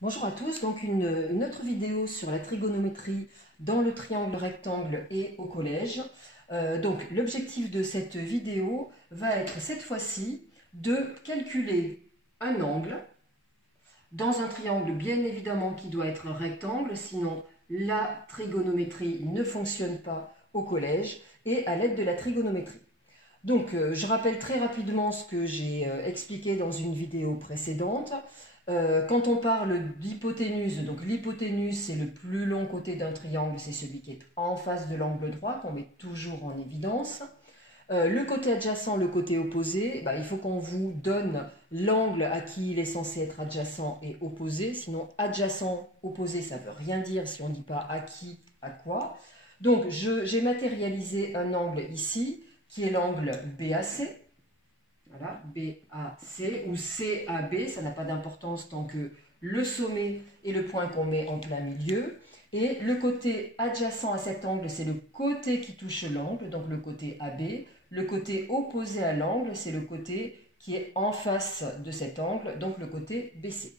Bonjour à tous, donc une autre vidéo sur la trigonométrie dans le triangle rectangle et au collège. Donc l'objectif de cette vidéo va être cette fois-ci de calculer un angle dans un triangle bien évidemment qui doit être un rectangle, sinon la trigonométrie ne fonctionne pas au collège et à l'aide de la trigonométrie. Donc, je rappelle très rapidement ce que j'ai expliqué dans une vidéo précédente. Quand on parle d'hypoténuse, donc l'hypoténuse c'est le plus long côté d'un triangle, c'est celui qui est en face de l'angle droit, qu'on met toujours en évidence. Le côté adjacent, le côté opposé, il faut qu'on vous donne l'angle à qui il est censé être adjacent et opposé. Sinon, adjacent, opposé, ça ne veut rien dire si on ne dit pas à qui, à quoi. Donc, j'ai matérialisé un angle ici, qui est l'angle BAC. Voilà, BAC ou CAB, ça n'a pas d'importance tant que le sommet est le point qu'on met en plein milieu. Et le côté adjacent à cet angle, c'est le côté qui touche l'angle, donc le côté AB. Le côté opposé à l'angle, c'est le côté qui est en face de cet angle, donc le côté BC.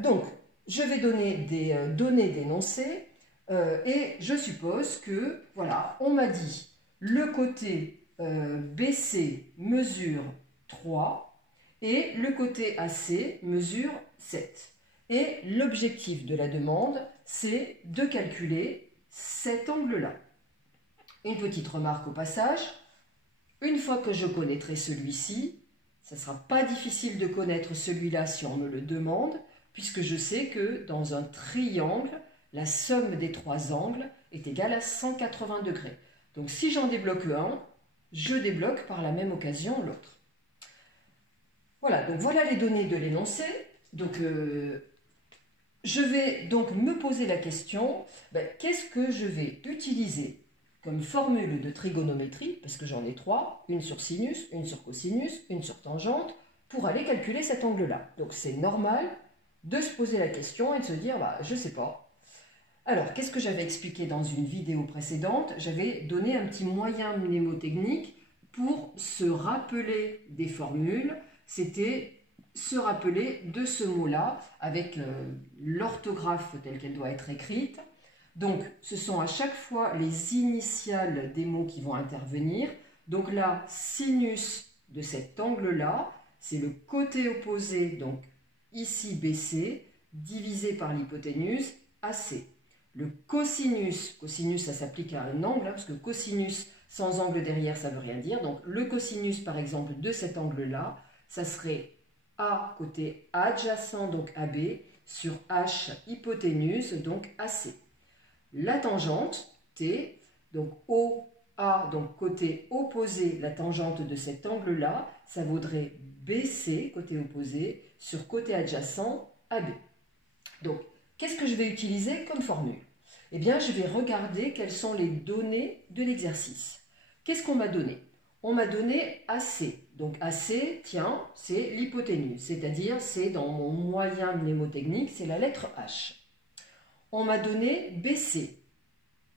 Donc, je vais donner des données d'énoncé et je suppose que, voilà, on m'a dit le côté BC mesure 3 et le côté AC mesure 7. Et l'objectif de la demande, c'est de calculer cet angle-là. Une petite remarque au passage, une fois que je connaîtrai celui-ci, ça ne sera pas difficile de connaître celui-là si on me le demande, puisque je sais que dans un triangle, la somme des trois angles est égale à 180 degrés. Donc si j'en débloque un, je débloque par la même occasion l'autre. Voilà, donc voilà les données de l'énoncé. Donc je vais donc me poser la question, qu'est-ce que je vais utiliser comme formule de trigonométrie, parce que j'en ai trois, une sur sinus, une sur cosinus, une sur tangente, pour aller calculer cet angle-là. Donc c'est normal de se poser la question et de se dire, je ne sais pas. Alors, qu'est-ce que j'avais expliqué dans une vidéo précédente? J'avais donné un petit moyen mnémotechnique pour se rappeler des formules. C'était se rappeler de ce mot-là avec l'orthographe telle qu'elle doit être écrite. Donc, ce sont à chaque fois les initiales des mots qui vont intervenir. Donc là, sinus de cet angle-là, c'est le côté opposé, donc ici BC, divisé par l'hypoténuse AC. Le cosinus, cosinus ça s'applique à un angle, parce que cosinus sans angle derrière, ça ne veut rien dire. Donc le cosinus, par exemple, de cet angle-là, ça serait A côté adjacent, donc AB, sur H hypoténuse, donc AC. La tangente, T, donc OA, donc côté opposé, la tangente de cet angle-là, ça vaudrait BC, côté opposé, sur côté adjacent, AB. Donc, qu'est-ce que je vais utiliser comme formule? Eh bien, je vais regarder quelles sont les données de l'exercice. Qu'est-ce qu'on m'a donné? On m'a donné AC. Donc AC, tiens, c'est l'hypoténuse, c'est-à-dire c'est dans mon moyen mnémotechnique, c'est la lettre H. On m'a donné BC.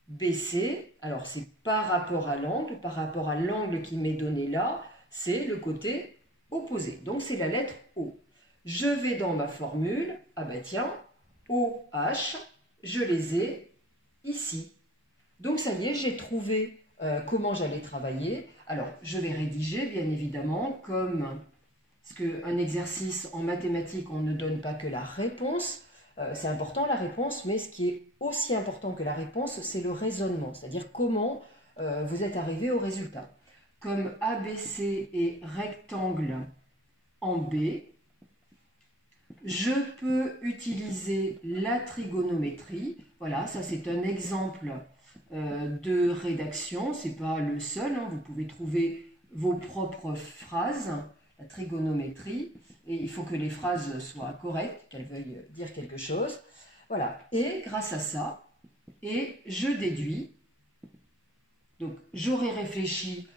BC, alors c'est par rapport à l'angle qui m'est donné là, c'est le côté opposé. Donc c'est la lettre O. Je vais dans ma formule, tiens, OH, je les ai ici. Donc ça y est, j'ai trouvé comment j'allais travailler. Alors je vais rédiger bien évidemment comme parce qu'un exercice en mathématiques, on ne donne pas que la réponse. C'est important la réponse, mais ce qui est aussi important que la réponse, c'est le raisonnement, c'est-à-dire comment vous êtes arrivé au résultat. Comme ABC est rectangle en B, je peux utiliser la trigonométrie. Voilà, ça c'est un exemple de rédaction, ce n'est pas le seul, hein. Vous pouvez trouver vos propres phrases, la trigonométrie, et il faut que les phrases soient correctes, qu'elles veuillent dire quelque chose. Voilà, et grâce à ça, et je déduis, donc j'aurais réfléchi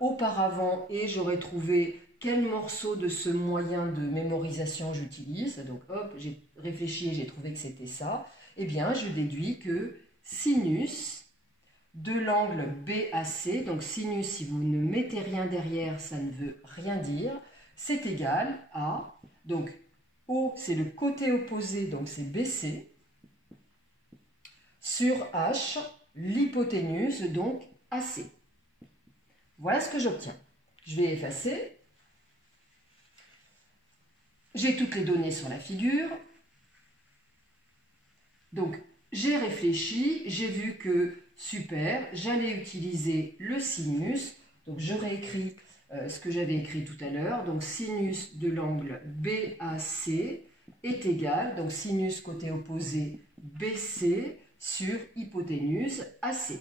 auparavant et j'aurais trouvé quel morceau de ce moyen de mémorisation j'utilise. Donc hop, j'ai réfléchi et j'ai trouvé que c'était ça. Eh bien, je déduis que sinus de l'angle BAC, donc sinus, si vous ne mettez rien derrière, ça ne veut rien dire, c'est égal à, donc O, c'est le côté opposé, donc c'est BC, sur H, l'hypoténuse, donc AC. Voilà ce que j'obtiens. Je vais effacer. J'ai toutes les données sur la figure. Donc, j'ai réfléchi, j'ai vu que, super, j'allais utiliser le sinus. Donc, je réécris ce que j'avais écrit tout à l'heure. Donc, sinus de l'angle BAC est égal, donc sinus côté opposé BC sur hypoténuse AC.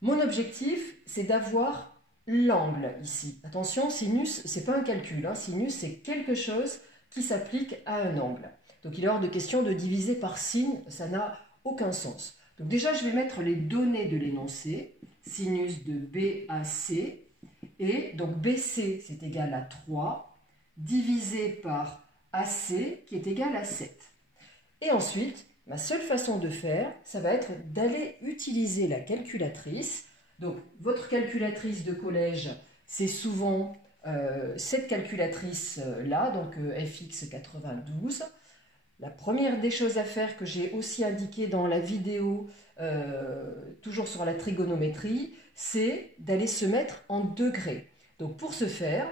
Mon objectif, c'est d'avoir l'angle ici. Attention, sinus, ce n'est pas un calcul. Hein. Sinus, c'est quelque chose qui s'applique à un angle. Donc, il est hors de question de diviser par sin, ça n'a aucun sens. Donc, déjà, je vais mettre les données de l'énoncé. Sinus de BAC. Et donc, BC, c'est égal à 3, divisé par AC, qui est égal à 7. Et ensuite, ma seule façon de faire, ça va être d'aller utiliser la calculatrice. Donc, votre calculatrice de collège, c'est souvent cette calculatrice-là, donc FX92. La première des choses à faire que j'ai aussi indiqué dans la vidéo, toujours sur la trigonométrie, c'est d'aller se mettre en degrés. Donc, pour ce faire,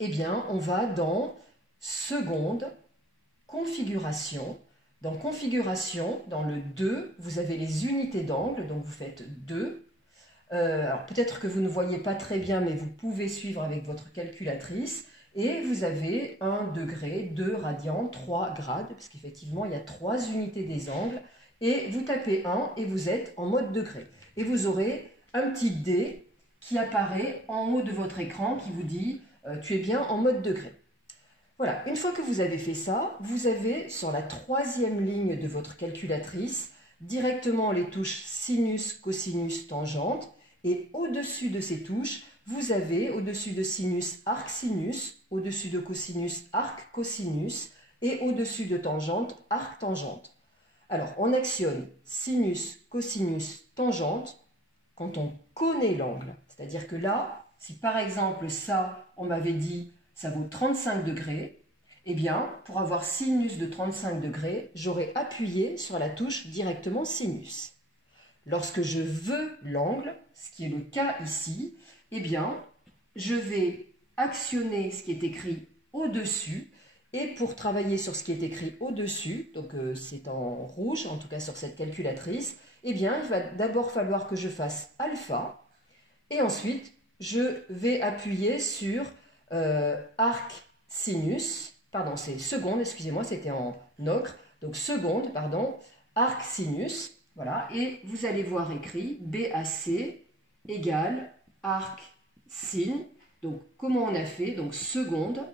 eh bien, on va dans seconde, configuration. Dans configuration, dans le 2, vous avez les unités d'angle, donc vous faites 2. Alors peut-être que vous ne voyez pas très bien, mais vous pouvez suivre avec votre calculatrice. Et vous avez 1 degré, 2 radians, 3 grades, parce qu'effectivement, il y a 3 unités des angles. Et vous tapez 1 et vous êtes en mode degré. Et vous aurez un petit D qui apparaît en haut de votre écran qui vous dit « tu es bien en mode degré ». Voilà, une fois que vous avez fait ça, vous avez sur la 3e ligne de votre calculatrice directement les touches sinus, cosinus, tangente. Et au-dessus de ces touches, vous avez au-dessus de sinus, arc sinus, au-dessus de cosinus, arc cosinus, et au-dessus de tangente, arc tangente. Alors, on actionne sinus, cosinus, tangente quand on connaît l'angle. C'est-à-dire que là, si par exemple ça, on m'avait dit, ça vaut 35 degrés, eh bien, pour avoir sinus de 35 degrés, j'aurais appuyé sur la touche directement sinus. Lorsque je veux l'angle, ce qui est le cas ici, eh bien, je vais actionner ce qui est écrit au-dessus. Et pour travailler sur ce qui est écrit au-dessus, donc c'est en rouge, en tout cas sur cette calculatrice, eh bien, il va d'abord falloir que je fasse alpha. Et ensuite, je vais appuyer sur arc sinus. Pardon, c'est seconde, excusez-moi, c'était en ocre. Donc seconde, pardon, arc sinus. Voilà, et vous allez voir écrit BAC égale arc sin. Donc, comment on a fait? Donc, seconde.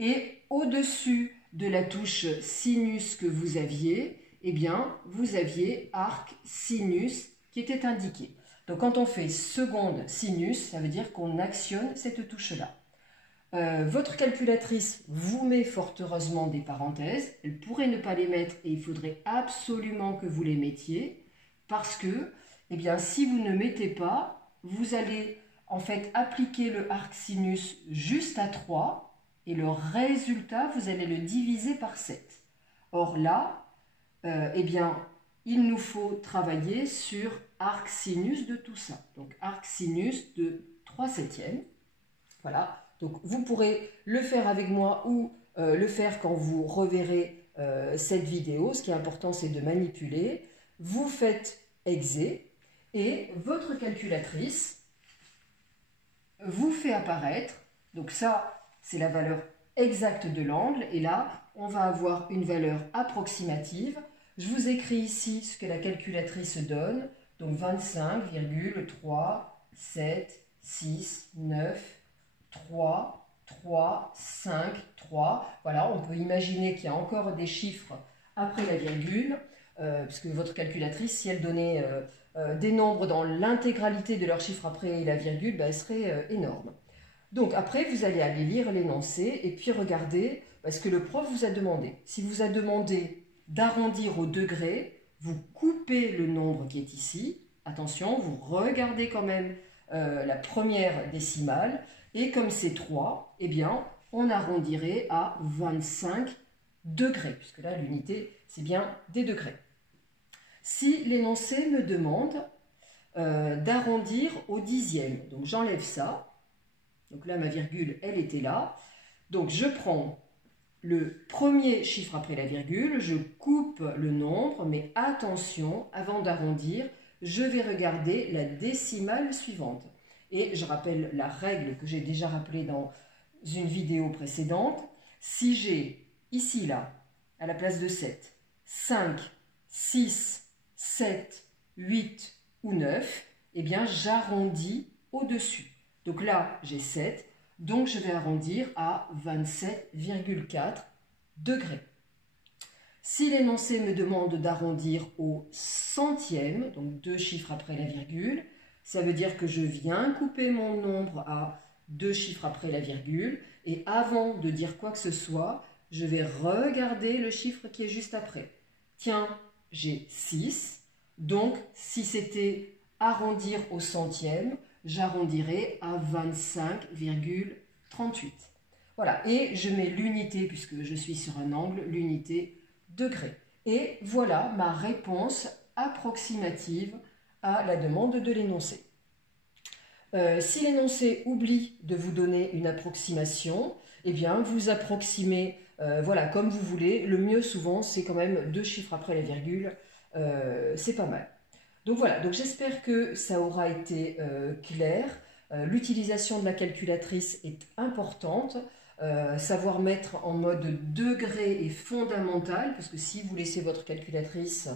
Et au-dessus de la touche sinus que vous aviez, eh bien, vous aviez arc sinus qui était indiqué. Donc, quand on fait seconde sinus, ça veut dire qu'on actionne cette touche-là. Votre calculatrice vous met fort heureusement des parenthèses. Elle pourrait ne pas les mettre et il faudrait absolument que vous les mettiez parce que, eh bien, si vous ne mettez pas, vous allez en fait appliquer le arc sinus juste à 3 et le résultat, vous allez le diviser par 7. Or là, eh bien, il nous faut travailler sur arc sinus de tout ça. Donc, arc sinus de 3/7. Voilà. Donc, vous pourrez le faire avec moi ou le faire quand vous reverrez cette vidéo. Ce qui est important, c'est de manipuler. Vous faites exé et votre calculatrice vous fait apparaître. Donc ça, c'est la valeur exacte de l'angle. Et là, on va avoir une valeur approximative. Je vous écris ici ce que la calculatrice donne. Donc 25,376,9. 3, 3, 5, 3. Voilà, on peut imaginer qu'il y a encore des chiffres après la virgule, puisque votre calculatrice, si elle donnait des nombres dans l'intégralité de leurs chiffres après la virgule, ben, elle serait énorme. Donc après, vous allez aller lire l'énoncé et puis regarder ce que le prof vous a demandé. Si vous a demandé d'arrondir au degré, vous coupez le nombre qui est ici. Attention, vous regardez quand même la première décimale. Et comme c'est 3, eh bien, on arrondirait à 25 degrés, puisque là, l'unité, c'est bien des degrés. Si l'énoncé me demande d'arrondir au dixième, donc j'enlève ça. Donc là, ma virgule, elle était là. Donc, je prends le premier chiffre après la virgule, je coupe le nombre, mais attention, avant d'arrondir, je vais regarder la décimale suivante. Et je rappelle la règle que j'ai déjà rappelée dans une vidéo précédente. Si j'ai ici, là, à la place de 7, 5, 6, 7, 8 ou 9, eh bien, j'arrondis au-dessus. Donc là, j'ai 7, donc je vais arrondir à 27,4 degrés. Si l'énoncé me demande d'arrondir au centième, donc 2 chiffres après la virgule, ça veut dire que je viens couper mon nombre à 2 chiffres après la virgule, et avant de dire quoi que ce soit, je vais regarder le chiffre qui est juste après. Tiens, j'ai 6, donc si c'était arrondir au centième, j'arrondirai à 25,38. Voilà, et je mets l'unité, puisque je suis sur un angle, l'unité degré. Et voilà ma réponse approximative à la demande de l'énoncé. Si l'énoncé oublie de vous donner une approximation, eh bien vous approximez voilà, comme vous voulez. Le mieux souvent, c'est quand même 2 chiffres après la virgule, c'est pas mal. Donc voilà, donc j'espère que ça aura été clair. L'utilisation de la calculatrice est importante. Savoir mettre en mode degré est fondamental, parce que si vous laissez votre calculatrice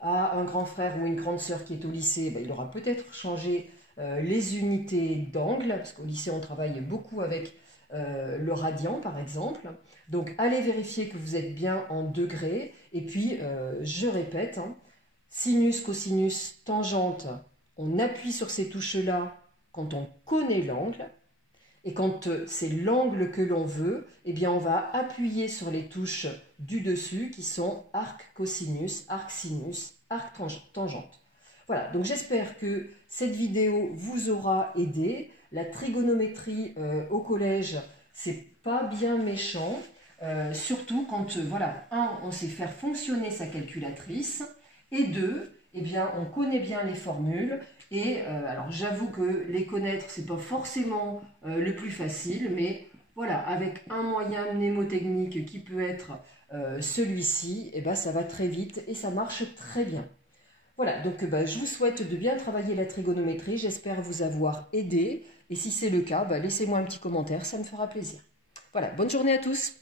à un grand frère ou une grande sœur qui est au lycée, ben, il aura peut-être changé les unités d'angle, parce qu'au lycée on travaille beaucoup avec le radian par exemple. Donc allez vérifier que vous êtes bien en degrés, et puis je répète, hein, sinus, cosinus, tangente, on appuie sur ces touches-là quand on connaît l'angle. Et quand c'est l'angle que l'on veut, eh bien on va appuyer sur les touches du dessus qui sont arc cosinus, arc sinus, arc tangente. Voilà, donc j'espère que cette vidéo vous aura aidé. La trigonométrie au collège, c'est pas bien méchant, surtout quand, voilà, un, on sait faire fonctionner sa calculatrice, et deux, eh bien, on connaît bien les formules. Et alors j'avoue que les connaître, c'est pas forcément le plus facile, mais voilà, avec un moyen mnémotechnique qui peut être celui-ci, eh ben, ça va très vite et ça marche très bien. Voilà, donc je vous souhaite de bien travailler la trigonométrie, j'espère vous avoir aidé, et si c'est le cas, laissez-moi un petit commentaire, ça me fera plaisir. Voilà, bonne journée à tous.